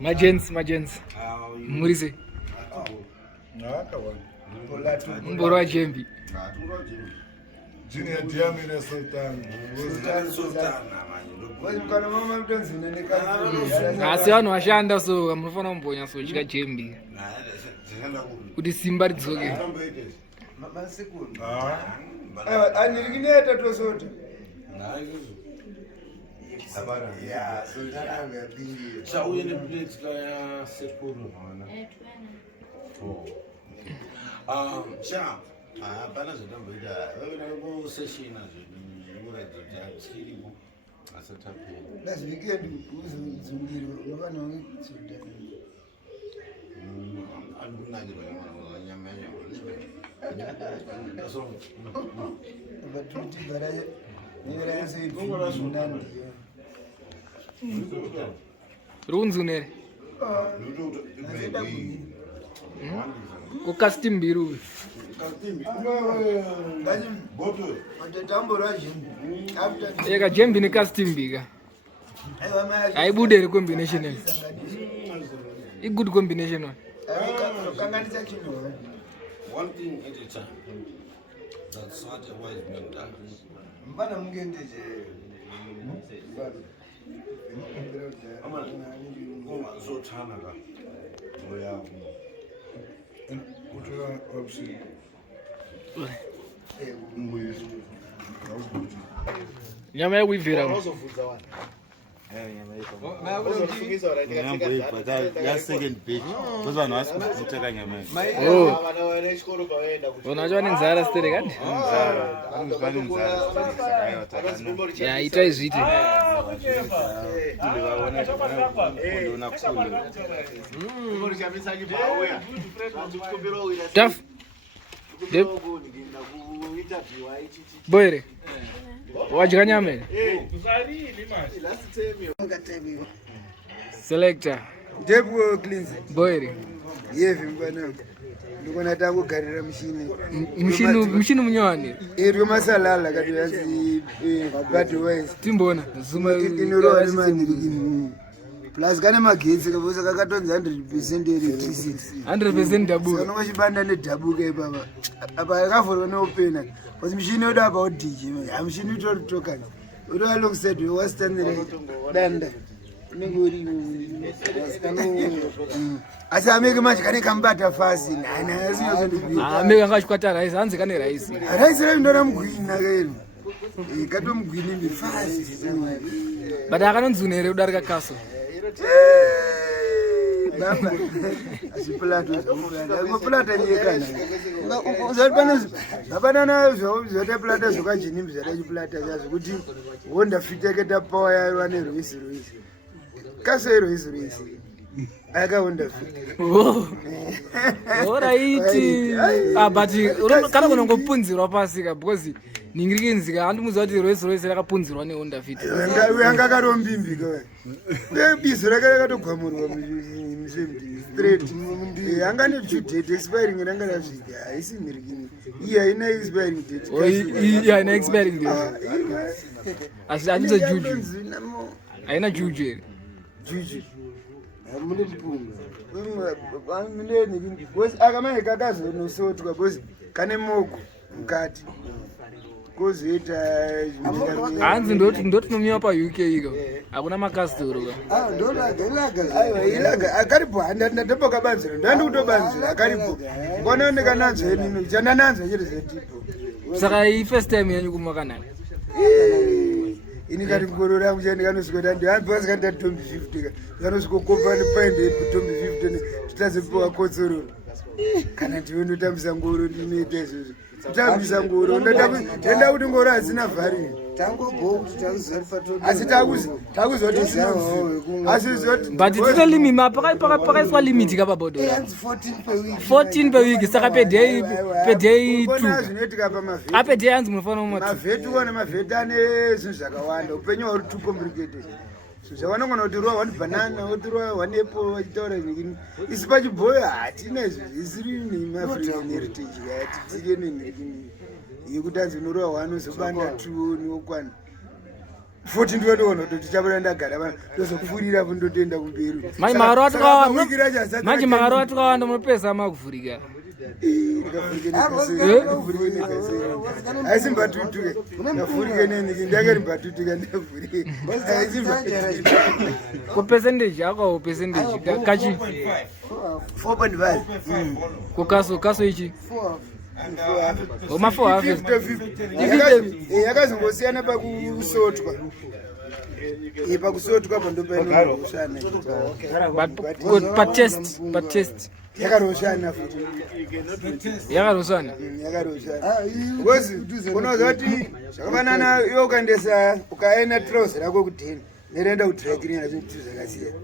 Magents. Murise. Mboro Jembi. Junior Diamine Sultan. Asi vanhu vashanda so munofanira kumbonya so chika Jembi. Kuti simba ridzoke. Anirineta tosota. Yeah, so we in the place kaya sekuru mana. Sha. Bana zidambida. Wewe go session azo. Ngura dza skili go. Asatape. Last weekend zungiri ngana ngitsinda. Anduna ngiro nyama so. Batuti baraye. Ngira yase ngora sunani. Runzunere. Ko custom biru. Eka Jembi ni custom biga. Ai bude combination. A good combination. One thing at a time. That's not a wise man done. Mbana mungende je. Ama ngoma zothana la. Oya. Kutoka option. Nyama ya wivira. Second page. Those are not kutaka nyama. Unajua ni nzara stere gani? Ya ita izviti. Taf. Boire. Wajika nyama. Selector. Debu cleanse. Boire. Yevi mbana. Ndikona tangu garira mshini. Mshini mnyoni. Iri masalala kati yansi Budwiser. Timbona zuma inoro mani. Plus kana magetsi kabosa kakatonza 100% electricity. 100% dabuka. Kana wachibanda nedabuka ipapa. Apa yakavhurwa neopena. Because machine yoda about DJ. Machine itotoka. Uri alongside we was standing danda. Ninguri asi ameke manje kane kambata fasi nana asiyo ameke ngachkwata rice hanze kane rice ndona mugwina kaino kato mugwini ndi fasi but akanonzunere kudarika kaso baba asiplato ngoplata nyekana uzalipana zapana zote plata zokajini mzada chiplata chazo kuti wonda fiteketa power yayo ane ruisi kaso ruisi aka wonda fit but kana kunongopunzirwa pasika because ningirikinzika handimuziva kuti ruisi rakapunzirwa nehonda fit yanga karombimbika bizo rakatogwamurwa straight yanga nedate expiring ranga rasvika haisi mirikini iyi haina expiring date haina expiring date asi hatizo juju haina juju here juju mune mpunga muneni akamai kakazonosotwa because kane moko mukati kozoita hanzi ndoti nomiwa pauk iko hakuna makastoro ilaga akaripo ndatopa kabanzira ndandi kutobanzira akaripo mbona ndikananzwa enino chandananzwa chiri zetipo saka ifirst time yanyu kumakanaka ini kati ngoro rangu chandikanozvikota ndihambi vasikanda 2050 kanosvikokopa nepainde 2050 titazopiwa kotsororo kana tionotambisa ngoro ndinoita izvozvo kutambisa ngoro ndenda kuti ngoro hadzina vhari asi takuzoti zina asi but tine limit pakaiswa limit kapabodo 14 per week saka pedei 2 zvinoitika pamavheti apedei hanzi munofanira mavheti uone mavheti ane zvinhu zvakawanda upenyu hwauri too complicated zvavanogona kuti rowa 1 banana wotirowa 1 apple vachitaura nekini isi pachibhoyo hatina izvo isiri neafrican heritage hatitsike nenekini yekuti anzi unorowa 1 uzobanda 2 niwokwana futi ndinoona kuti tichabuda ndagara vanhu tozopfurira apo ndotoenda kumberi manje makaro atikawanda munopesa makuvhurika aisi mbatutuke ndavhurike neniki ndakari mbatutuka ndavhurike ko percentage yakawo percentage kachi 4.5 ko kaso ichi yakazongosiyana pakusotwa pakusotwa pandopainoshana patest yakaroshana futi yakaroshana because unoziva kuti zvakafanana iwe ukaendesa ukaena trouser rako kudheni nerenda kudhiraikirina zvinhu zvakasiyana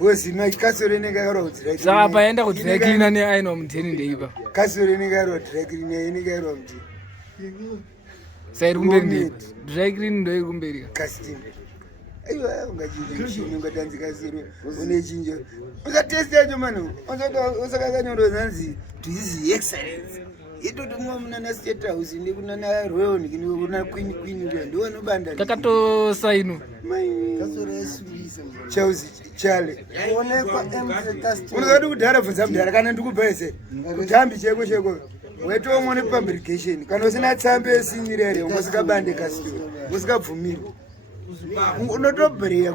wezima kasoro inenge yakarwa kudhiraikirina saka paenda kudhiraikirina neaina mudheni ndeipa kasoro inenge yakarwa kudhiraikirina inenge yakarwa mudheni sairi kumberi ndei dhiraikirina ndoiri kumberi kastim aiwa ungachinja mushini ungatanzika soro unechinja usatesti yacho manu usakakanyoro zanzi tuizi excellence itoti mwa munana state house ndikunana royal ndikunana queen ndionobanda kakatosaino chauzi chale unozati kudhara bvunza mudhara kana ndikubvese kutambi cheko wetomwa nepublication kana usina tsambe yesinyirere ungosikabande kasito usikabvumiri unotobreya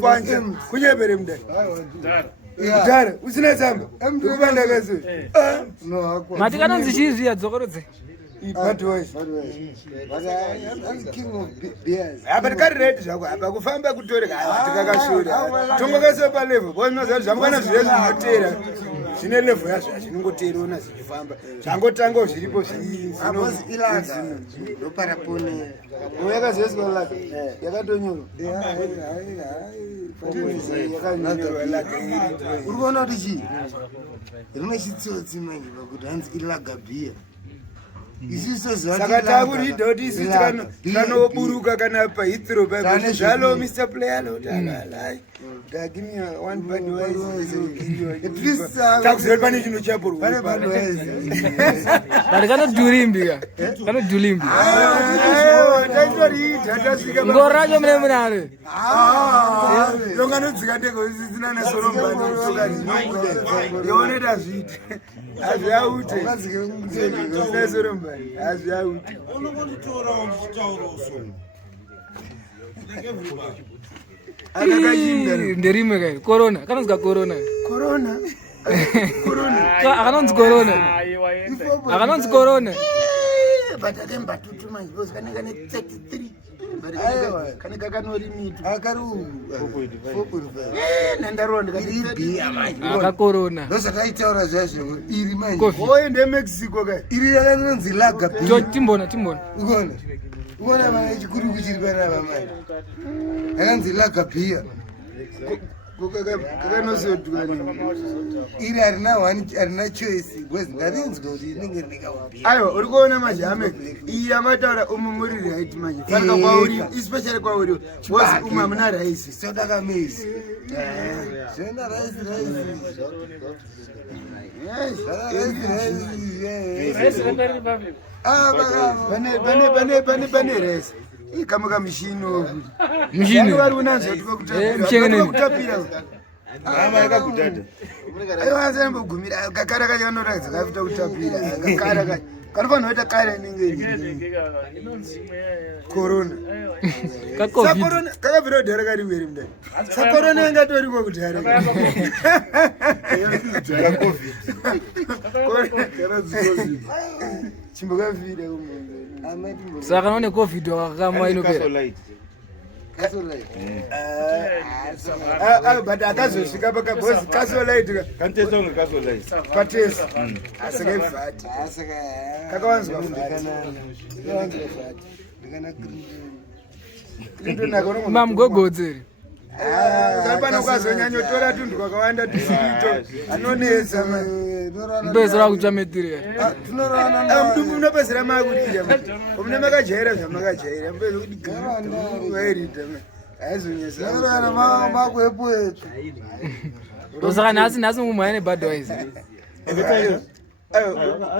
kwanja kunyepere mudhara kudhara usina tsamba ndikubanda kasito mati kanonzi chiizviya dzokorodze but karireti zvako apa kufamba kutoreka tikakashora tongokaso palevo bonozati zvamukana zvire zvinotera zvine levo yazvo azvinongoteri ona zvichifamba zvangotanga zviripo yakazoiswa laka yakatonyorwa yakanyorwa laka uri kuona kuti chii rine chitsotsi manje pakuti hanzi ilagabhiya saka takuridha kuti isi tikanoburuka kana pahithro zvalo mr player takuziva pane chino chaburupari kanodhulimbika taitoridha tasvika ngoro racho mune munare longanodzika ndegosisina nesorombaniioneta zviti hazviaute nesorombani hazviaute nderimwe kai corona kanonzika corona akanonzi corona but akembatutu manje because kanenge ne 33 kane kakanori mitu nandaronda akakorona ndosataitaura zvazvo iri manje oende mexico kai iri yakanonzi laga timbona uona vana chikuru kuchiri panava manje yakanzi laga bhiya kakanozodhukani iri harina choice because ndarinzwa kuti inenge ndikaubhiya aiwa uri kuona majame iyi yamataura umu muri right manje fanaka kwauri especially kwauri was umu hamuna raisi sodaka mezi zvona raisi pane raisi ikamuka mishini vari unanzokutapira ama yakagudhadha aiwaanzambogumira kakara kacho kanoratidza kafita kutapira kakara kacho kanofanira kuita kara inenge korona kakabvira kudhara kari mberi mudai sakorona ingatoriko kudhara chimbokavira saka none covid wakakama inopera but akazosvika pakabozi kasolaitika kanitesonge kasolait patesi asikaivhati kakawanzwa mamgogodzeri zapana ukazonyanyotora tunhu kwakawanda tusito anonetsa mpezera kuchametirira mudumbu munopezera makudira mune makajaira zvamakajaira mpeze kuti vairita aizonyesamakwepoetu saka nhasi mumhaya nebudwiser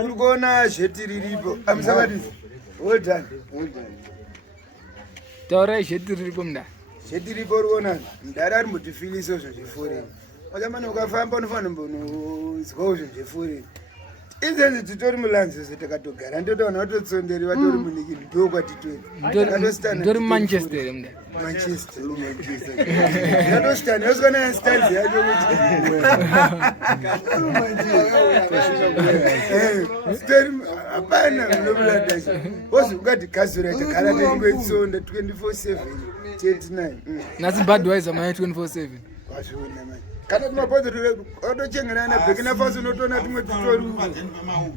uri kuona zveti riripo amusakati hodani Taura shetiripo mda. Shetiripo ruona mdara ari mutifiliso zvefuri. Wakamana ukafamba unofanira mbonozwawo zvefuri. Izvezvi titori mulanzi setakatogara ndotaona watotsonderi vatori muniki ndokwatitori. Ndori Manchester mda. Manchester. Ndotostani yosona stars yacho kuti. Story apana nobulanda. Wosi ungati kasura takala tengoitsonda 24/7 39. Nasi Budwiser maya 24/7. Wazviona manje. Kana kumapodza otochengerana Burkina Faso unotoona tumwe tutori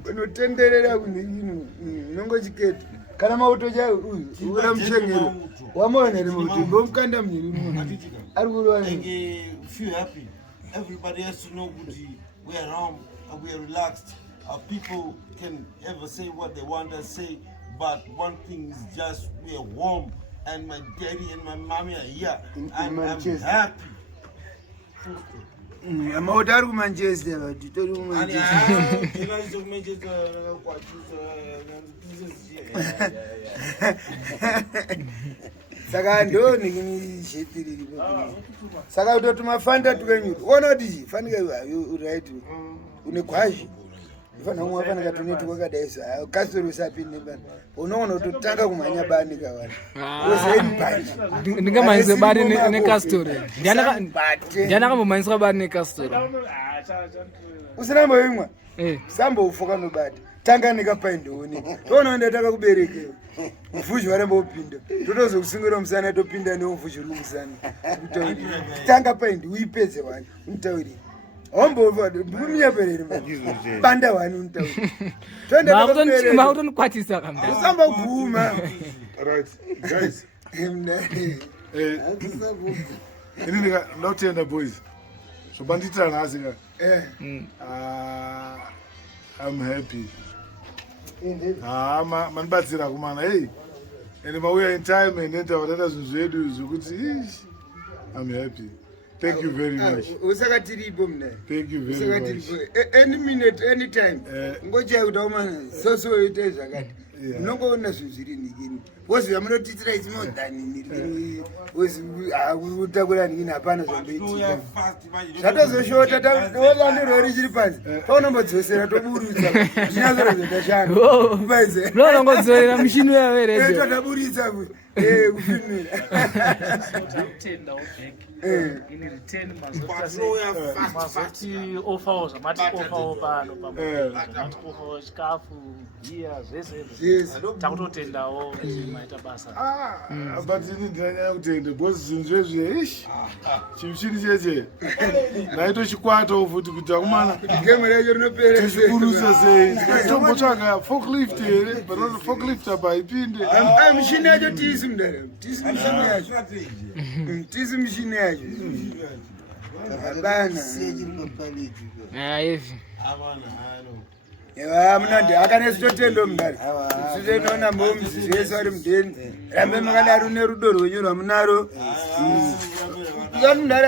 unotenderera nongochiketa kana mauto chaiwo uyu ura muchengero wamaona ere mauto mbomukanda munyiri muno ari kurova feel happy. Everybody has to know we are home and we are relaxed. Our people can ever say what they want to say, but one thing is just we are warm and my daddy and my mommy are here and I'm happy. amauto ari kumanchester titori saka ndoni shetiriripo saka kutoti mafanda tukenyuti uona kuti fanika right une kwashi ifana umwe afanika tuneti wakadaisa kasoro usapinde bani unoona kutotanga kumhanya bani kawana uzeini bani ndingamanyise bani nekastori ndianakambomanyiska bani nekastori usiramboimwa samboufoka nobati tanga nekapaindoni tonoenda takakubereke muvhuzhi warambopinda totozokusungira musana topinda neumuvhuzhi uri musana tanga paindi uipedze wani unitaurire ndikumunyaperere banda wani unitaurire mautonikwatisa usamboguma ini ndakutenda boys zvobanditira nhasi ka I'm happy. Manibatsira kumana hey ende mauya in time and enda vatata zvinhu zvedu zvokuti I'm happy. Thank you very much. Usakatiripo mna. Thank you very much. Any minute, any time. Ngocha kutaumana so ite zvakati. Unongoona zviri nikini. Wozi yamunotitira it's more than nikini. Wozi utakura nikini hapana zvamboitika. Zvatozoshota taona ndorori chiri panzi. Paunombodzosera toburutsa. Ndinazvo zvendashanda. Kubaise. Unongodzorera mushini yawe redio. Totaburitsa kuti. Kufinira. Tenda back. In return mazoti offer zamati offer pano pamwe zamati offer chikafu iya zvese takutotendawo maita basa but ini ndinonyanya kutenda because zvinhu zvezve chimuchini cheche naitochikwatawo futi kuti akumana game racho rinopera tichikurisa sei tombotsvaga forklift here but not forklift apa ipinde mishini yacho tisi mudare tisi mishini yacho tisi mishini yacho abana aivi muna ndi akanesitotendo mudare sitenoona momzi zvese vari mudeni rambe makadaro nerudo rwenyu rwamunaro mudare